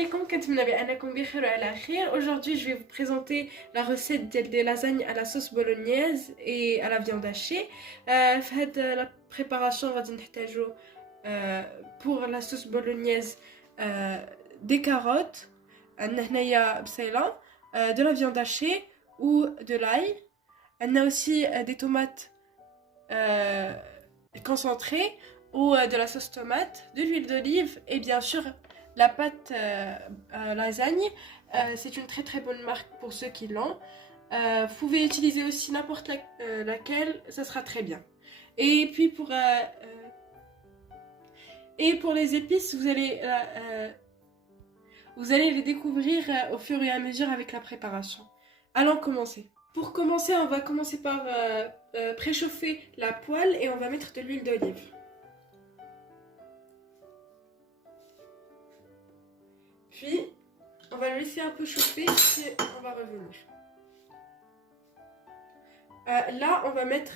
عليكم كنتمنى بأنكم بخير وعلى خير. Aujourd'hui je vais vous présenter la recette des lasagnes à la sauce bolognaise et à la viande hachée. في هاد la préparation غادي نحتاجو pour la sauce bolognaise des carottes, عندنا هنايا بصيلة, de la viande hachée ou de l'ail. عندنا aussi des tomates concentrées ou de la sauce tomate, de l'huile d'olive et bien sûr la pâte lasagne. C'est une très très bonne marque pour ceux qui l'ont. Vous pouvez utiliser aussi n'importe laquelle, ça sera très bien. Et puis pour les épices, vous allez les découvrir au fur et à mesure avec la préparation. Allons commencer. Pour commencer, on va commencer par préchauffer la poêle et on va mettre de l'huile d'olive. Puis, on va le laisser un peu chauffer et on va revenir. Là, on va mettre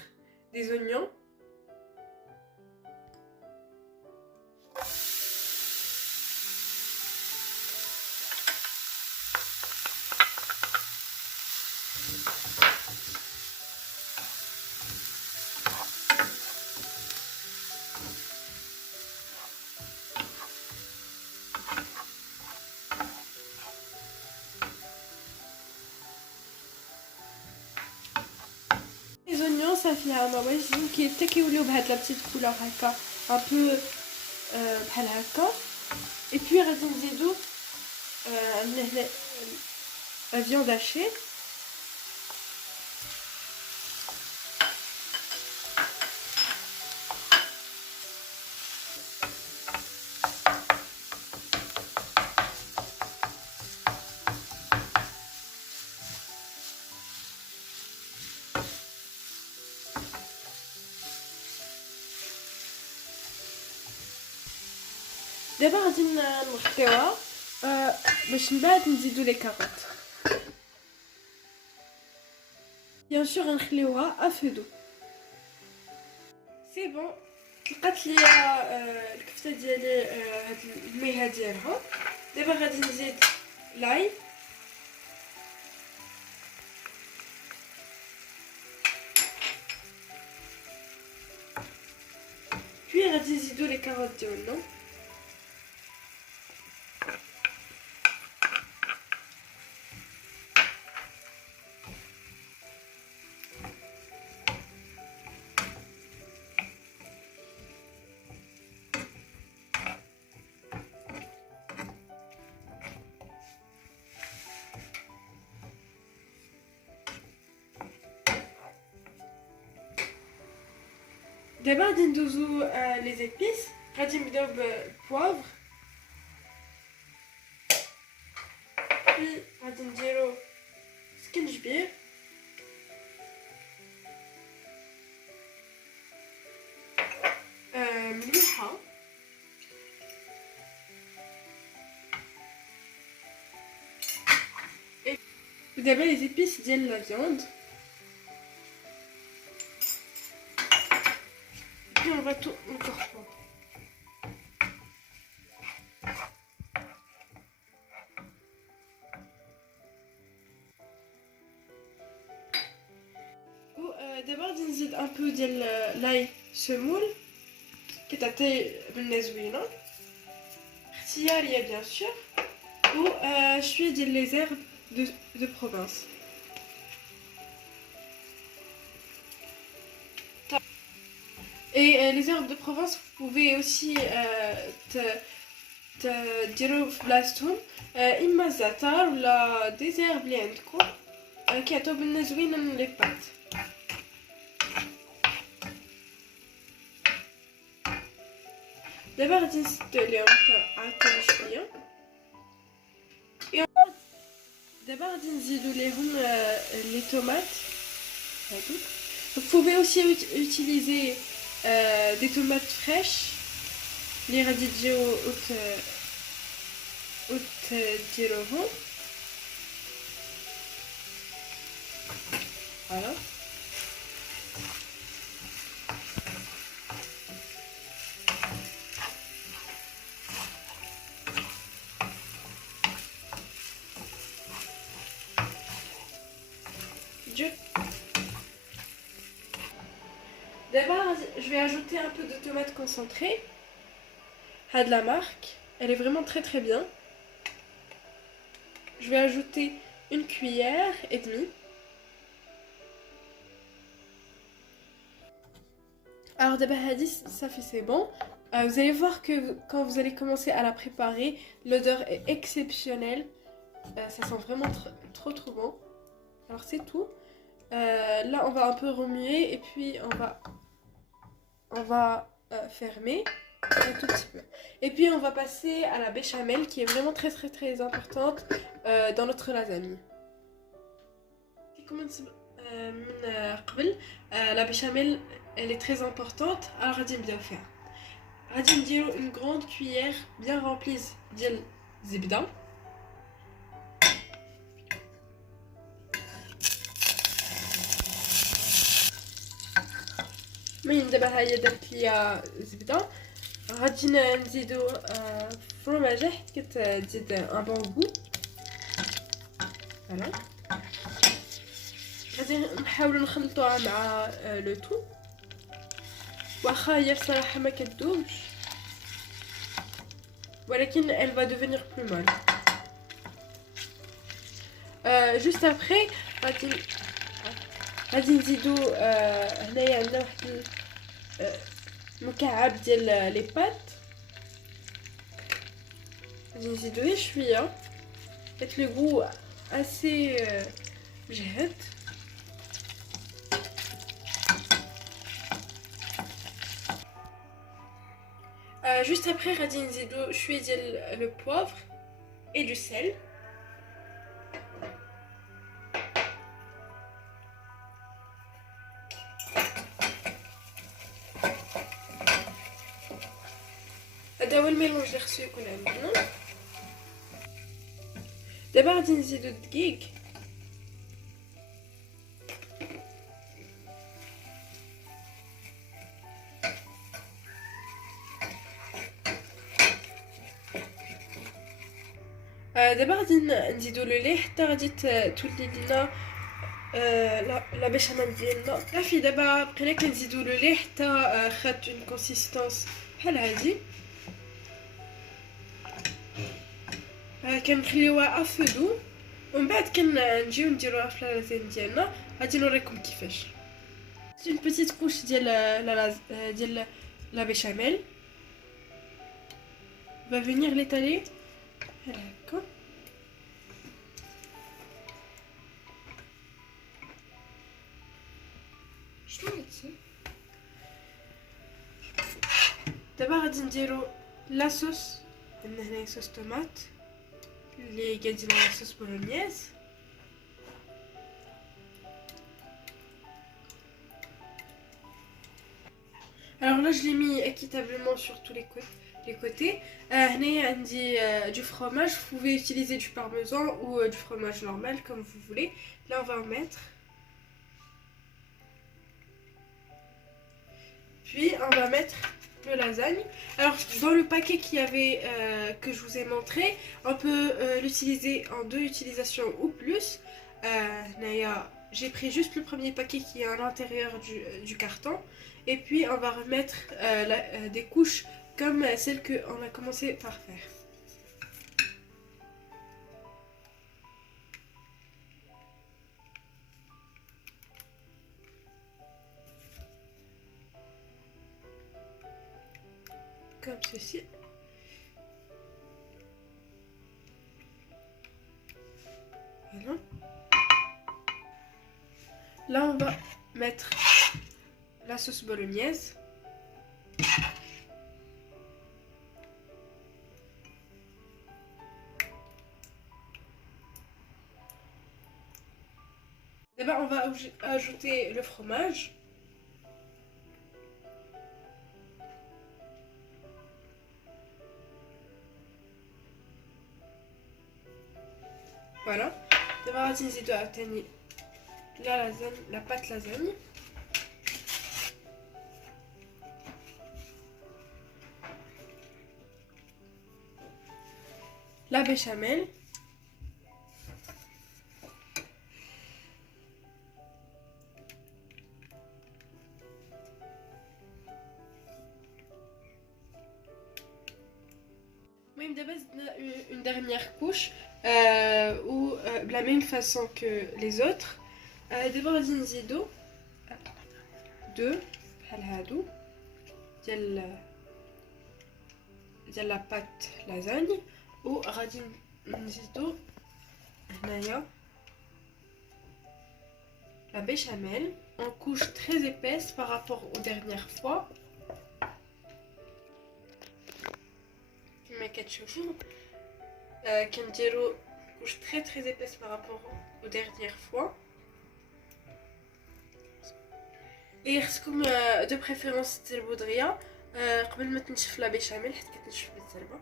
des oignons. Les oignons, ça fait un magazine qui est تكيوليو بهاد la petite couleur هكا un peu بحال هكا. Et puis غادي نزيدو هنا la viande hachée. دابا غادي نغطيوها باش من بعد نزيدو لي كاروت. بيان سور غنخليوها افو دو. سي بون طلقات ليا الكفته ديالي هاد الميها ديالها. دابا غادي نزيد لاي puis غادي نزيدو لي كاروت ديالنا. دابا غادي ندوزو لي زيبيس. غادي نبداو بالبوافر، بي غادي نديرو سكنجبير، مليحه، ودابا لي زيبيس ديال لا فيوند. On va tout incorporer. D'abord نزيد un peu ديال لاي سمول كتعطي بنة زوينة اختيارية bien sûr و شوية ديال لي زيرب de Provence. Et les herbes de Provence, vous pouvez aussi تديرو في بلاصتهم اما الزعتر ولا دي زيرب اللي عندكم كيعطيو بنة زوينة من لي بات. دابا غادي نسد عليهم عاوتاني شويه. دابا غادي نزيدو ليهم لي طوماط هادوك. Vous pouvez aussi utiliser des tomates fraîches. Les radicchio out diroho. Voilà. je vais ajouter un peu de tomate concentrée. À de la marque. Elle est vraiment très très bien. Je vais ajouter une cuillère et demie. Alors d'abord ça fait c'est bon. Vous allez voir que quand vous allez commencer à la préparer, l'odeur est exceptionnelle. Ça sent vraiment trop trop bon. Alors c'est tout. Là on va un peu remuer et puis on va fermer un tout petit peu. Et puis on va passer à la béchamel qui est vraiment très très très importante dans notre lasagne. La béchamel elle est très importante. Alors غادي نبداو فيها. غادي نديرو une grande cuillère bien remplie ديال الزبده. المهم دابا ها هي درت ليا زبده. غادي نزيدو فروماجه حيت كتزيد ان بون غو. فوالا غادي نحاولوا نخلطوها مع لو تو. واخا هي بصراحه ما كتذوبش ولكن elle va devenir plus molle. Juste après غادي نزيدو هنايا عندنا واحد مكعب ديال لي بات. غادي نزيدو غير شويه حيت لو غو اسي مجهد. Juste après غادي نزيدو شويه ديال لو بوافر et du sel. هذا هو الميلونج اللي خصو يكون عندنا. دابا غادي نزيدو الدقيق. دابا غادي نزيدو لو لي حتى غادي تولي لنا لا بيشاميل ديالنا صافي. دابا بقينا كنزيدو لو لي حتى خدت اون كونسيستونس بحال هادي. كنخليوها افو دو ومن بعد كنجيو نديروها في لازين ديالنا. غادي نوريكم كيفاش. سي اون بيتيت كوش ديال لا بيشاميل. va venir l'étaler هكا. شنو هادشي؟ دابا غادي نديرو لا صوص. عندنا هنايا صوص طوماط اللي قادين على صوص بولونياز. Alors là je l'ai mis équitablement sur tous les côtés. هنايا عندي du fromage. Vous pouvez utiliser du parmesan ou du fromage normal comme vous voulez. Là on va en mettre. Puis on va mettre le lasagne. Alors dans le paquet qu'il y avait que je vous ai montré, on peut l'utiliser en 2 utilisations ou plus. J'ai pris juste le premier paquet qui est à l'intérieur du carton. Et puis on va remettre des couches comme celle qu'on a commencé par faire. Comme ceci. Voilà. Là on va mettre la sauce bolognaise. D'abord on va ajouter le fromage. Voilà. D'abord غادي نزيدو عاوتاني la pâte lasagne. La béchamel. Même d'abord, une dernière couche ou de la même façon que les autres. D'abord, غادي نزيدو deux بحال هادو ديال la pâte lasagne و غادي نزيدو هنايا la béchamel en couche très épaisse par rapport aux dernières fois. كما كتشوفوا كنديرو couche très épaisse par rapport aux dernières fois. Et خصكم de préférence تزربوا دغيا قبل ما تنشف لا بيشاميل حيت كتنشف بالزربه.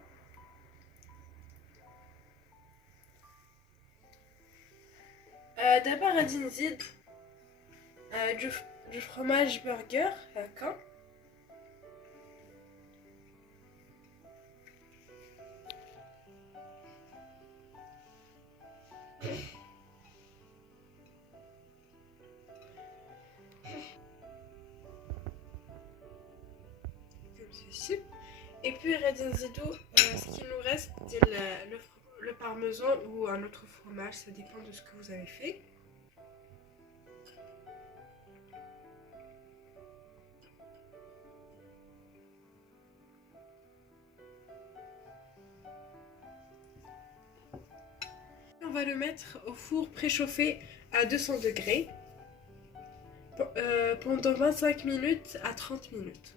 دابا غادي نزيد du fromage burger هكا. Et puis غادي نزيدو ce qui nous reste ديال le parmesan ou un autre fromage, ça dépend de ce que vous avez fait. On va le mettre au four préchauffé à 200 degrés pendant 25 minutes à 30 minutes.